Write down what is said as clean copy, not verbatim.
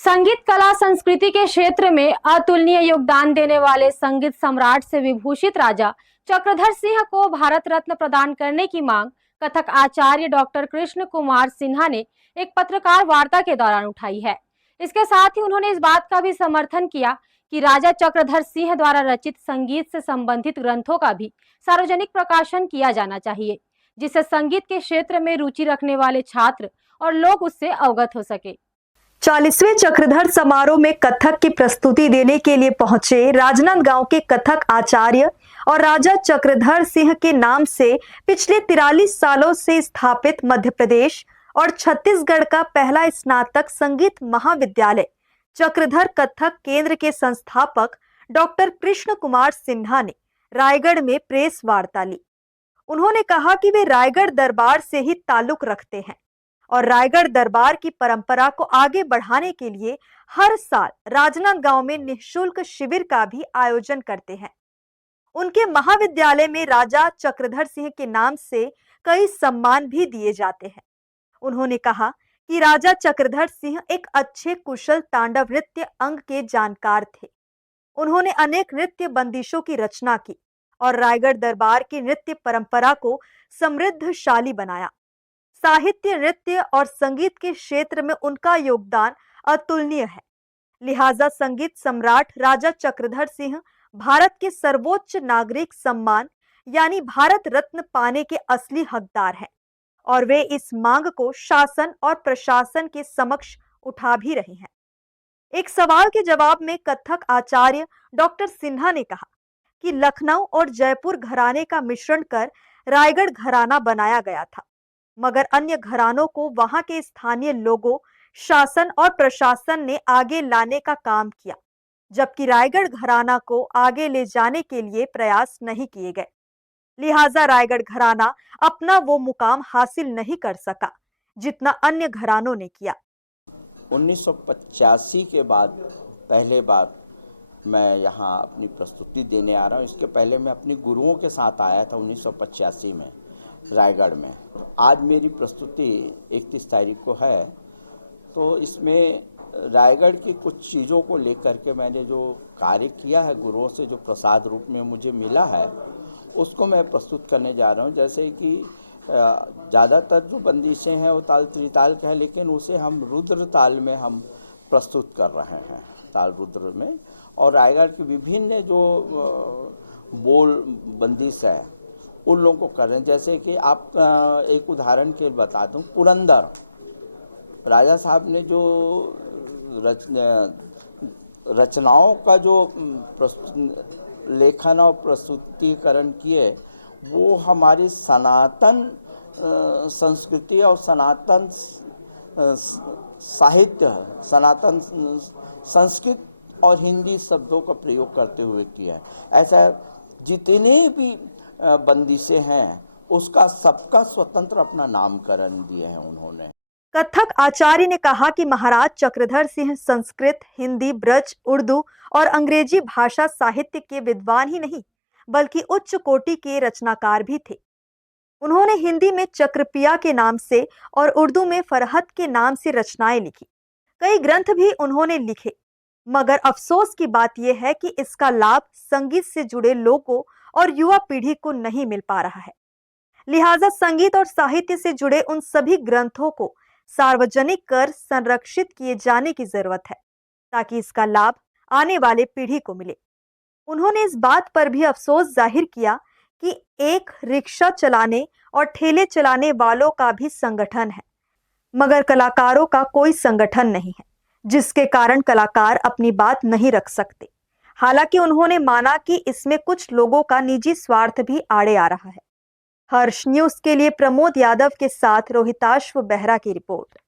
संगीत कला संस्कृति के क्षेत्र में अतुलनीय योगदान देने वाले संगीत सम्राट से विभूषित राजा चक्रधर सिंह को भारत रत्न प्रदान करने की मांग कथक आचार्य डॉक्टर कृष्ण कुमार सिन्हा ने एक पत्रकार वार्ता के दौरान उठाई है। इसके साथ ही उन्होंने इस बात का भी समर्थन किया कि राजा चक्रधर सिंह द्वारा रचित संगीत से संबंधित ग्रंथों का भी सार्वजनिक प्रकाशन किया जाना चाहिए, जिससे संगीत के क्षेत्र में रुचि रखने वाले छात्र और लोग उससे अवगत हो सके। 40वें चक्रधर समारोह में कथक की प्रस्तुति देने के लिए पहुंचे राजनांदगांव के कथक आचार्य और राजा चक्रधर सिंह के नाम से पिछले 43 सालों से स्थापित मध्य प्रदेश और छत्तीसगढ़ का पहला स्नातक संगीत महाविद्यालय चक्रधर कथक केंद्र के संस्थापक डॉक्टर कृष्ण कुमार सिन्हा ने रायगढ़ में प्रेस वार्ता ली। उन्होंने कहा कि वे रायगढ़ दरबार से ही ताल्लुक रखते हैं और रायगढ़ दरबार की परंपरा को आगे बढ़ाने के लिए हर साल राजनांदगांव में निःशुल्क शिविर का भी आयोजन करते हैं। उनके महाविद्यालय में राजा चक्रधर सिंह के नाम से कई सम्मान भी दिए जाते हैं। उन्होंने कहा कि राजा चक्रधर सिंह एक अच्छे कुशल तांडव नृत्य अंग के जानकार थे। उन्होंने अनेक नृत्य बंदिशों की रचना की और रायगढ़ दरबार की नृत्य परंपरा को समृद्धशाली बनाया। साहित्य, नृत्य और संगीत के क्षेत्र में उनका योगदान अतुलनीय है। लिहाजा संगीत सम्राट राजा चक्रधर सिंह भारत के सर्वोच्च नागरिक सम्मान यानी भारत रत्न पाने के असली हकदार हैं और वे इस मांग को शासन और प्रशासन के समक्ष उठा भी रहे हैं। एक सवाल के जवाब में कथक आचार्य डॉक्टर सिन्हा ने कहा कि लखनऊ और जयपुर घराने का मिश्रण कर रायगढ़ घराना बनाया गया था, मगर अन्य घरानों को वहां के स्थानीय लोगों, शासन और प्रशासन ने आगे लाने का काम किया, जबकि रायगढ़ घराना को आगे ले जाने के लिए प्रयास नहीं किए गए। लिहाजा रायगढ़ घराना अपना वो मुकाम हासिल नहीं कर सका जितना अन्य घरानों ने किया। 1985 के बाद पहले बार मैं यहाँ अपनी प्रस्तुति देने आ रहा हूँ। इसके पहले मैं अपने गुरुओं के साथ आया था 1985 में रायगढ़ में। आज मेरी प्रस्तुति 31 तारीख को है, तो इसमें रायगढ़ की कुछ चीज़ों को लेकर के मैंने जो कार्य किया है, गुरुओं से जो प्रसाद रूप में मुझे मिला है, उसको मैं प्रस्तुत करने जा रहा हूँ। जैसे कि ज़्यादातर जो बंदिशें हैं वो ताल त्रिताल का है, लेकिन उसे हम रुद्र ताल में हम प्रस्तुत कर रहे हैं, ताल रुद्र में। और रायगढ़ की विभिन्न जो बोल बंदिश है उन लोगों को कर रहे हैं। जैसे कि आप एक उदाहरण के बता दूं, पुरंदर राजा साहब ने जो रचनाओं का जो लेखन और प्रस्तुतिकरण किए, वो हमारी सनातन संस्कृति और सनातन साहित्य, सनातन संस्कृत और हिंदी शब्दों का प्रयोग करते हुए किया है। ऐसा जितने भी बंदिशें हैं उसका सबका स्वतंत्र अपना नामकरण दिए हैं उन्होंने। कथक आचार्य ने कहा कि महाराज चक्रधर सिंह संस्कृत, हिंदी, ब्रज, उर्दू और अंग्रेजी भाषा साहित्य के विद्वान ही नहीं बल्कि उच्च कोटि के रचनाकार भी थे। उन्होंने हिंदी में चक्रपिया के नाम से और उर्दू में फरहत के नाम से रचनाएं लिखी। कई ग्रंथ भी उन्होंने लिखे, मगर अफसोस की बात यह है कि इसका लाभ संगीत से जुड़े लोगों और युवा पीढ़ी को नहीं मिल पा रहा है। लिहाजा संगीत और साहित्य से जुड़े उन सभी ग्रंथों को सार्वजनिक कर संरक्षित किए जाने की जरूरत है, ताकि इसका लाभ आने वाले पीढ़ी को मिले। उन्होंने इस बात पर भी अफसोस जाहिर किया कि एक रिक्शा चलाने और ठेले चलाने वालों का भी संगठन है, मगर कलाकारों का कोई संगठन नहीं है, जिसके कारण कलाकार अपनी बात नहीं रख सकते। हालांकि उन्होंने माना कि इसमें कुछ लोगों का निजी स्वार्थ भी आड़े आ रहा है। हर्ष न्यूज के लिए प्रमोद यादव के साथ रोहिताश्व बेहरा की रिपोर्ट।